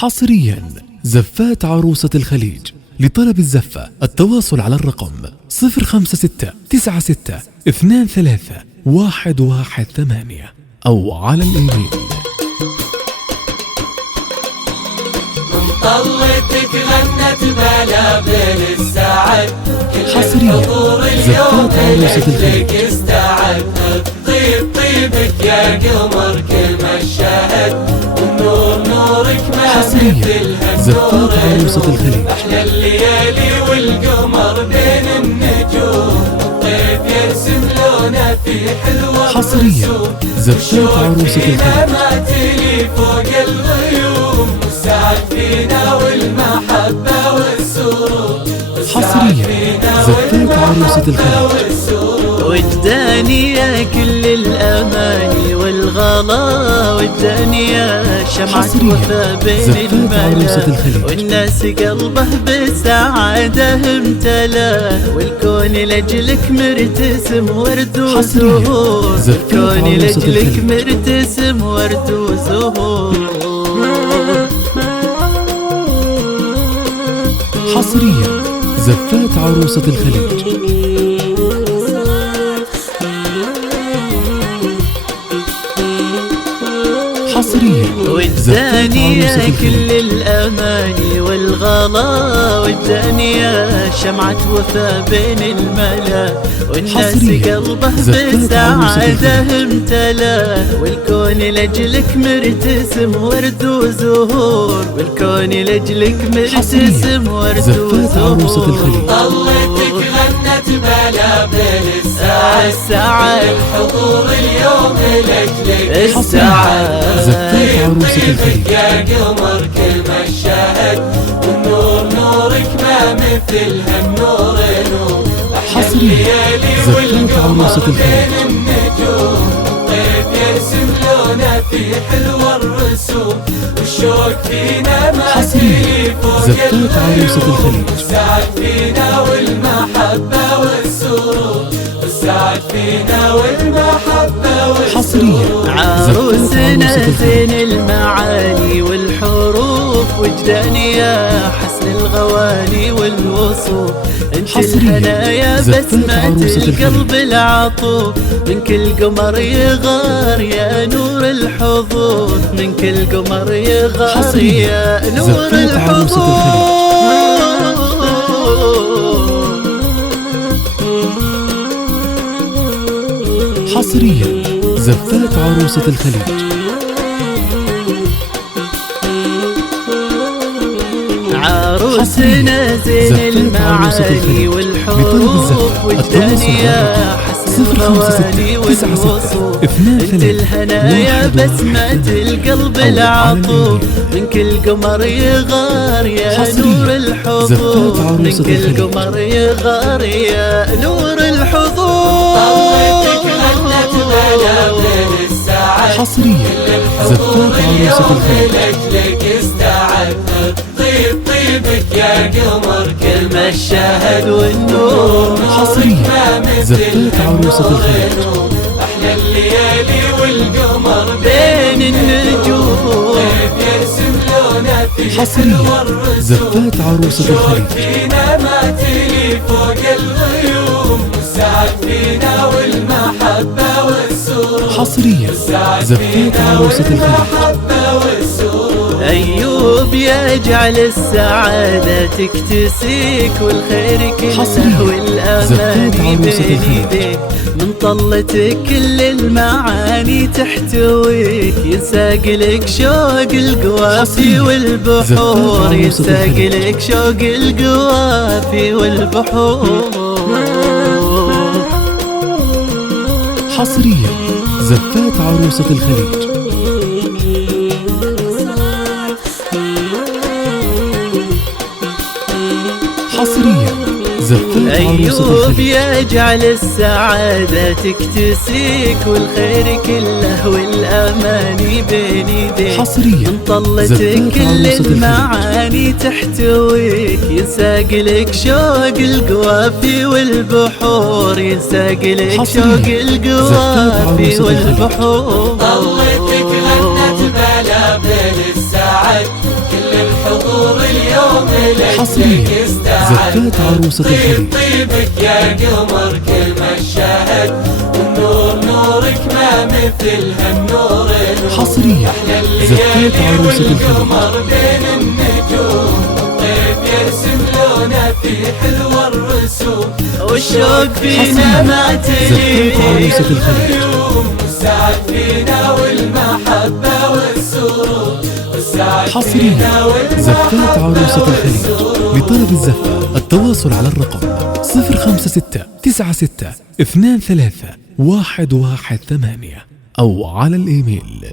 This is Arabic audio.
حصريا زفات عروسة الخليج. لطلب الزفة التواصل على الرقم 056 96 23 118 أو على الإيميل. طلتك غنت بلابل السعد، حصريا زفات عروسة الخليج. استعد طيب طيبك يا قمر كل ما الشهد، والنور نورك ما حصريا زفات عروسة الخليج. احلى الليالي والقمر بين النجوم، الطيف يرسم لونه في حلوة. حصريا زفات عروسة الخليج. ما تلي فوق الغيوم، والسعد فينا والمحبة والسرور. حصريا زفات عروسة الخليج. وجداني يا كل الأماني والغلا، وجداني يا شمعة وفا بين الملا، والناس قلبه بسعادة امتلا، والكون لأجلك مرتسم ورد وزهور، والكون لأجلك مرتسم ورد وزهور. حصريا زفات عروسة الخليج. وجداني يا كل الأماني والغلا، وجداني يا شمعة وفا بين الملا، والناس قلبه بسعادة امتلا، والكون لأجلك مرتسم ورد وزهور، والكون لأجلك مرتسم ورد وزهور. طلتك غنت بلابل السعد، الحضور اليوم لأجلك السعد. زفات عروسة الخليج يا قمر كل ما الشهد، والنور نورك ما مثلها النور نور. حصريا زفات عروسة الخليج. النجوم الطيف يرسم لونه في حلوة الرسوم، والشوق فينا ما حصريا زفات عروسة الخليج. السعد فينا والمحبة والسرور، السعد فينا والمحبة والسرور. حصريا عروسنا زين المعاني والحروف، وجداني يا حسن الغواني والوصوف، انت الهنايا بسمة القلب العطوف، من كل قمر يغار يا نور الحضور، من كل قمر يغار يا نور الحضور. حصريا زفات عروسة الخليج. عروسنا زين المعاني والحروف، وجداني يا حسن الغواني والوصوف، انت الهنايا بسمة القلب العطوف، من كل قمر يغار يا نور الحضور، من كل قمر يغار يا نور الحضور. حصريا زفات عروسة الخليج. لأجلك استعد طيب طيبك يا قمر كل ما الشهد، والنور حصريا زفات عروسة الخليج. أحلى الليالي والقمر بين النجوم، يرسم لونه في حصريا زفات عروسة الخليج. فينا ما تلي فوق الغيوم، والسعد فينا والمحبة والسرور. حصريا زفات عروسة الخليج. أيوب يجعل السعادة تكتسيك، والخير كله والأماني بين يديك، من طلتك كل المعاني تحتويك، ينساق لك شوق القوافي والبحور، ينساق لك شوق القوافي والبحور. حصريا زفات عروسة الخليج. حصريا زفات عروسة أيوب يجعل السعادة تكتسيك، والخير كله والأماني بين يديك، حصريا من طلتك كل المعاني تحتويك، ينساق لك شوق القوافي والبحور، ينساق لك شوق القوافي والبحور. طلتك غنت بلابل السعد، كل حصريا زفات عروسة الخليج. طيبك يا قمر كل ما الشاهد، والنور نورك ما مثلها النور. حصريا زفات عروسة الخليج. والقمر بين النجوم، الطيف يرسم لونه في حلو الرسوم، والشوق فينا ما زفات عروسة الخليج. والسعد فينا والمحبة والسرور، حصريا زفات عروسة الخليج. لطلب الزفة التواصل على الرقم 056 96 23 118 أو على الإيميل